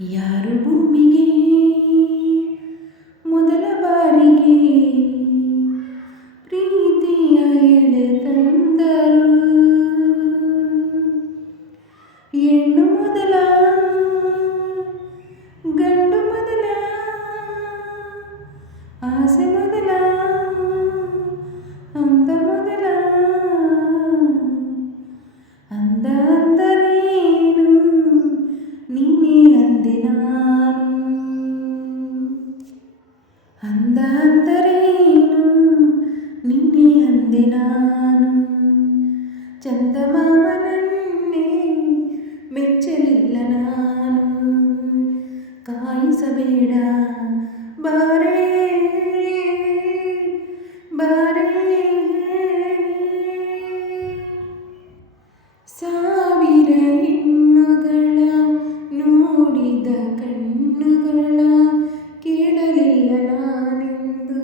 ಯಾರು ಭೂಮಿಗೆ ಮೊದಲ ಬಾರಿಗೆ ಪ್ರೀತಿಯ ಎಳೆ ತಂದರು? ಹೆಣ್ಣು ಮೊದಲ, ಗಂಡು ಮೊದಲ, ಆಸೆ ಮೊದಲ, ಅಂದ ಮೊದಲ. ಅಂದ ಅಂದರೇನು, ನೀನೇ ಅಂದೆ ನಾನು. ಅಂದ ಅಂದರೇನು, ನೀನೇ ಅಂದೆ ನಾನು. ಚಂದಮಾಮನನ್ನೇ ಮೆಚ್ಚಲಿಲ್ಲ ನಾನು. ಕಾಯಿಸಬೇಡ ಬಾರೇ ಬಾರೇ. ಸಾವಿರ ಹೆಣ್ಣುಗಳ ನೋಡಿದ ಕಣ್ಣುಗಳ ಕೇಳಲಿಲ್ಲ ನಾನೆಂದು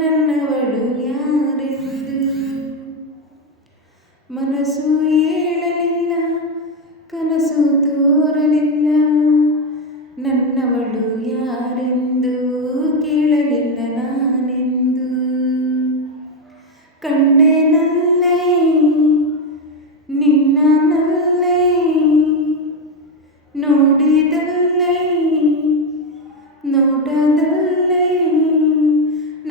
ನನ್ನವಳು ಯಾರೆಂದು. ಮನಸ್ಸು ಹೇಳಲಿಲ್ಲ, ಕನಸು ತೋರಲಿಲ್ಲ, ನನ್ನವಳು ಯಾರೆಂದು ಕೇಳಲಿಲ್ಲ ನಾನೆಂದು. ಕಂಡೆನಲ್ಲೇ ನಿನ್ನನಲ್ಲೇ, ನೋಡಿದಲ್ಲೇ ನೋಟದಲ್ಲೇ,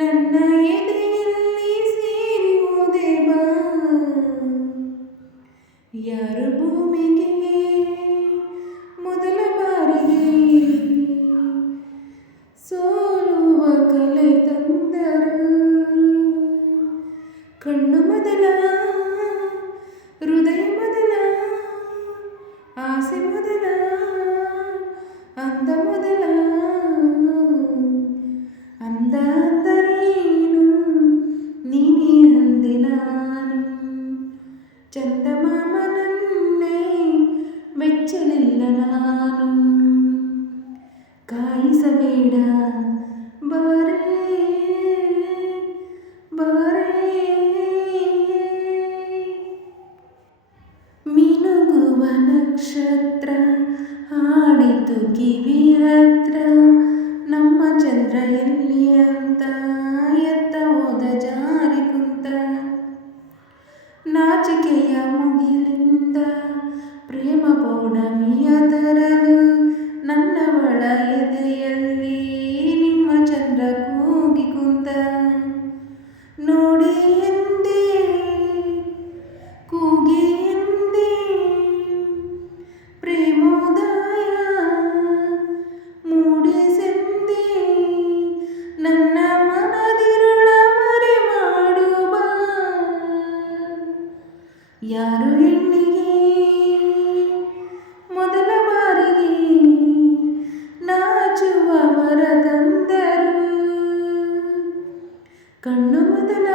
ನನ್ನ ಎದೆಯಲ್ಲಿ ಸೇರಿ ಹೋದೆ ಬಾ. ಯಾರು ಭೂಮಿಗೆ ಮೊದಲ ಬಾರಿಗೆ ಸೋಲುವ ಕಲೆ ತಂದರು? ಕಣ್ಣು ಮೊದಲ, ಹೃದಯ ಮೊದಲ, ಆಸೆ ಮೊದಲ, ಅಂದ ಮೊದಲ. ಅಂದ ಅಂದರೇನು, ನೀನೇ ಅಂದೆ ನಾನು. ಚಂದಮಾಮನನ್ನೇ ಮೆಚ್ಚಲಿಲ್ಲ ನಾನು. ಕಾಯಿಸಬೇಡ ಬಾರೇ ಬಾರೇ. ಮಿನುಗುವ ನಕ್ಷತ್ರ ಹಾಡಿತು ಕಿವಿ ಹತ್ರ, ನಮ್ಮ ಚಂದ್ರ ಎಲ್ಲಿ ಅಂತ ಎತ್ತ ಹೋದ ಜಾರಿ ಕುಂತ. ನಾಚಿಕೆಯ ಮುಗಿಲಿಂದ ಪ್ರೇಮ ಪೌರ್ಣಮಿಯ ತರಲು, ನನ್ನವಳ ಎದೆಯಲ್ಲಿ ನಿಮ್ಮ ಚಂದ್ರ ಕೂಗಿ ಕುಂತ. ನೋಡಿ ಎಂದೇ ಕೂಗಿ ಎಂದೇ ಪ್ರೇಮೋದಯ ಮೂಡಿಸೆಂದೇ, ನನ್ನ ಮನದಿರುಳ ಮರೆ ಮಾಡುವ. ಯಾರು ಹೆಣ್ಣಿಗೆ ಮೊದಲ ಬಾರಿಗೆ ನಾಚುವ ವರ ತಂದರು? ಕಣ್ಣು ಮೊದಲ,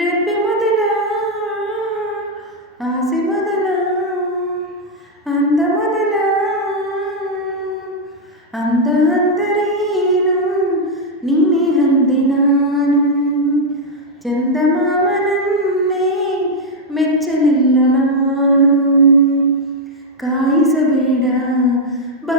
ರೆಪ್ಪೆ ಮೊದಲ, ಆಸೆ ಮೊದಲ, ಅಂದ ಮೊದಲ. ಅಂದ ಅಂದರೇನು, ನೀನೇ ಅಂದೆ ನಾನು. ಚಂದಮಾಮನನ್ನೇ ಮೆಚ್ಚಲಿಲ್ಲ ನಾನು. ಕಾಯಿಸಬೇಡ ಬಾ